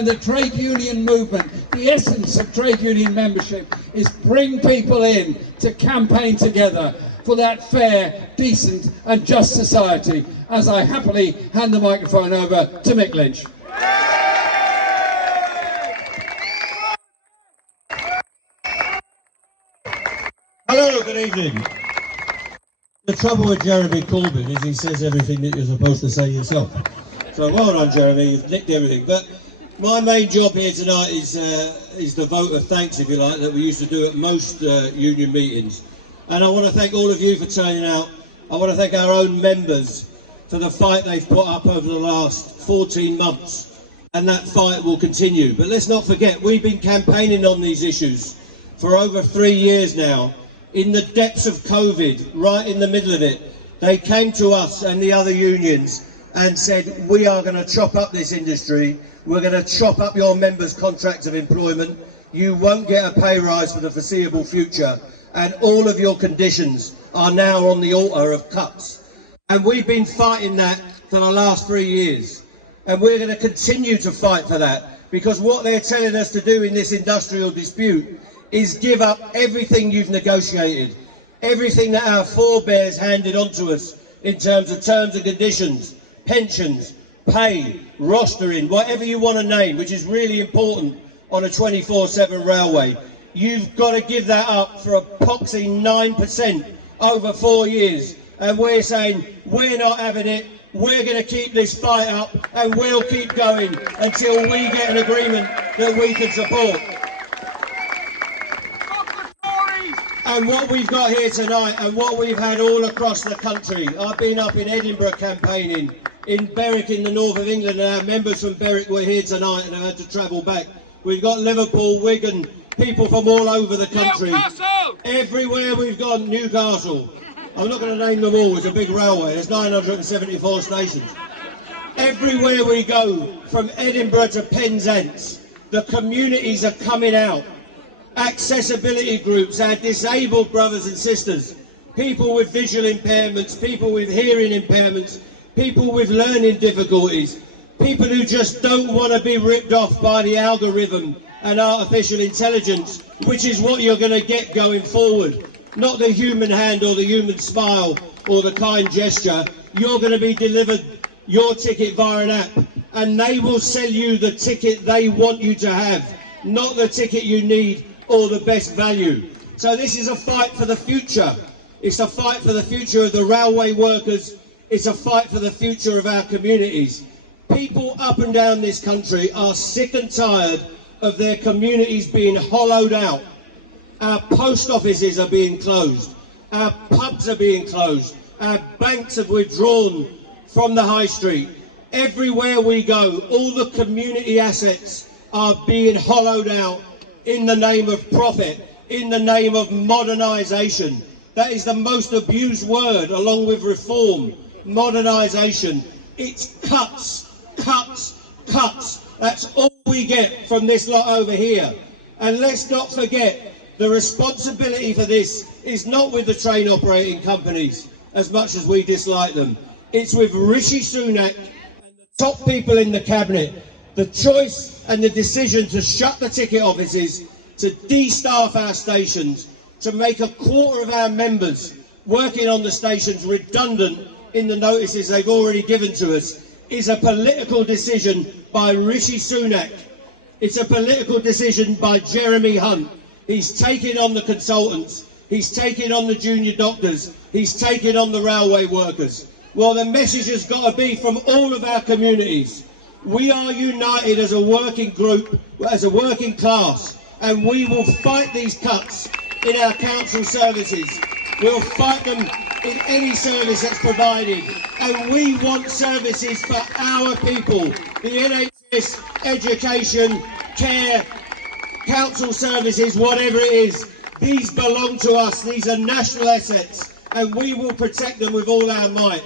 and the trade union movement, the essence of trade union membership, is bring people in to campaign together for that fair, decent and just society, as I happily hand the microphone over to Mick Lynch. Hello, good evening. The trouble with Jeremy Corbyn is he says everything that you're supposed to say yourself. So well done, Jeremy, you've nicked everything. But my main job here tonight is the vote of thanks, if you like, that we used to do at most union meetings. And I want to thank all of you for turning out. I want to thank our own members for the fight they've put up over the last 14 months. And that fight will continue. But let's not forget, we've been campaigning on these issues for over 3 years now. In the depths of COVID, right in the middle of it, they came to us and the other unions and said, we are going to chop up this industry, we're going to chop up your members' contracts of employment, you won't get a pay rise for the foreseeable future, and all of your conditions are now on the altar of cuts. And we've been fighting that for the last 3 years, and we're going to continue to fight for that, because what they're telling us to do in this industrial dispute is give up everything you've negotiated, everything that our forebears handed on to us in terms of terms and conditions, pensions, pay, rostering, whatever you want to name, which is really important on a 24/7 railway. You've got to give that up for a poxy 9% over 4 years. And we're saying, we're not having it, we're going to keep this fight up, and we'll keep going until we get an agreement that we can support. And what we've got here tonight, and what we've had all across the country, I've been up in Edinburgh campaigning, in Berwick in the north of England, and our members from Berwick were here tonight and have had to travel back. We've got Liverpool, Wigan, people from all over the country. Newcastle! Everywhere we've gone, Newcastle. I'm not going to name them all, it's a big railway, there's 974 stations. Everywhere we go, from Edinburgh to Penzance, the communities are coming out. Accessibility groups, our disabled brothers and sisters, people with visual impairments, people with hearing impairments, people with learning difficulties, people who just don't want to be ripped off by the algorithm and artificial intelligence, which is what you're going to get going forward. Not the human hand or the human smile or the kind gesture. You're going to be delivered your ticket via an app, and they will sell you the ticket they want you to have, not the ticket you need or the best value. So this is a fight for the future. It's a fight for the future of the railway workers. It's a fight for the future of our communities. People up and down this country are sick and tired of their communities being hollowed out. Our post offices are being closed. Our pubs are being closed. Our banks have withdrawn from the high street. Everywhere we go, all the community assets are being hollowed out in the name of profit, in the name of modernisation. That is the most abused word, along with reform, modernisation. It's cuts, cuts, cuts. That's all we get from this lot over here. And let's not forget, the responsibility for this is not with the train operating companies, as much as we dislike them. It's with Rishi Sunak and the top people in the cabinet. The choice and the decision to shut the ticket offices, to de-staff our stations, to make a quarter of our members working on the stations redundant in the notices they've already given to us, is a political decision by Rishi Sunak. It's a political decision by Jeremy Hunt. He's taking on the consultants, he's taking on the junior doctors, he's taking on the railway workers. Well, the message has got to be from all of our communities. We are united as a working group, as a working class, and we will fight these cuts in our council services. We'll fight them in any service that's provided, and we want services for our people. The NHS, education, care, council services, whatever it is, these belong to us. These are national assets, and we will protect them with all our might.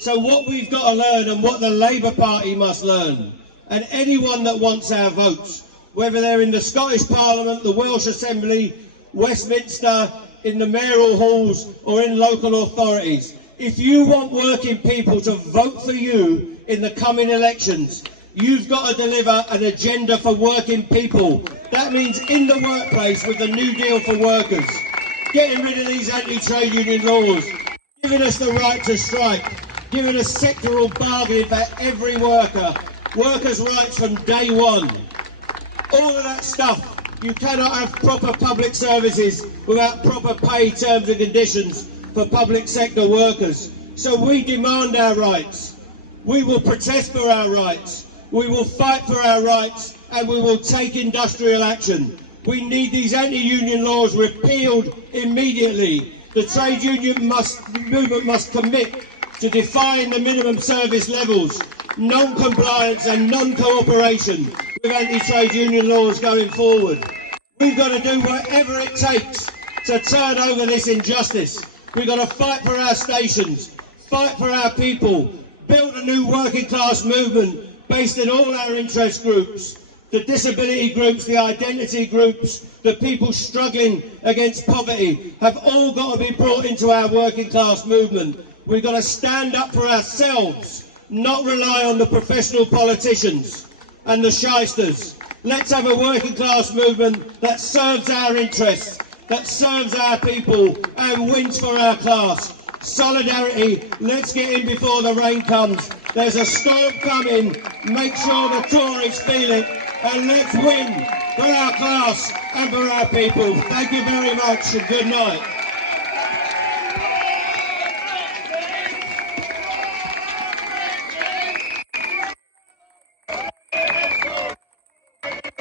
So what we've got to learn, and what the Labour Party must learn, and anyone that wants our votes, whether they're in the Scottish Parliament, the Welsh Assembly, Westminster, in the mayoral halls or in local authorities, if you want working people to vote for you in the coming elections, You've got to deliver an agenda for working people. That means in the workplace with the New Deal for workers, getting rid of these anti-trade union laws, giving us the right to strike, giving us sectoral bargaining for every worker, workers' rights from day one. All of that stuff. You cannot have proper public services without proper pay terms and conditions for public sector workers. So we demand our rights. We will protest for our rights. We will fight for our rights, and we will take industrial action. We need these anti-union laws repealed immediately. The trade union movement must commit to defying the minimum service levels, non-compliance and non-cooperation with anti-trade union laws going forward. We've got to do whatever it takes to turn over this injustice. We've got to fight for our stations, fight for our people, build a new working class movement based in all our interest groups, the disability groups, the identity groups, the people struggling against poverty have all got to be brought into our working class movement. We've got to stand up for ourselves, not rely on the professional politicians and the shysters. Let's have a working class movement that serves our interests, that serves our people and wins for our class. Solidarity, let's get in before the rain comes. There's a storm coming, make sure the Tories feel it, and let's win for our class and for our people. Thank you very much and good night.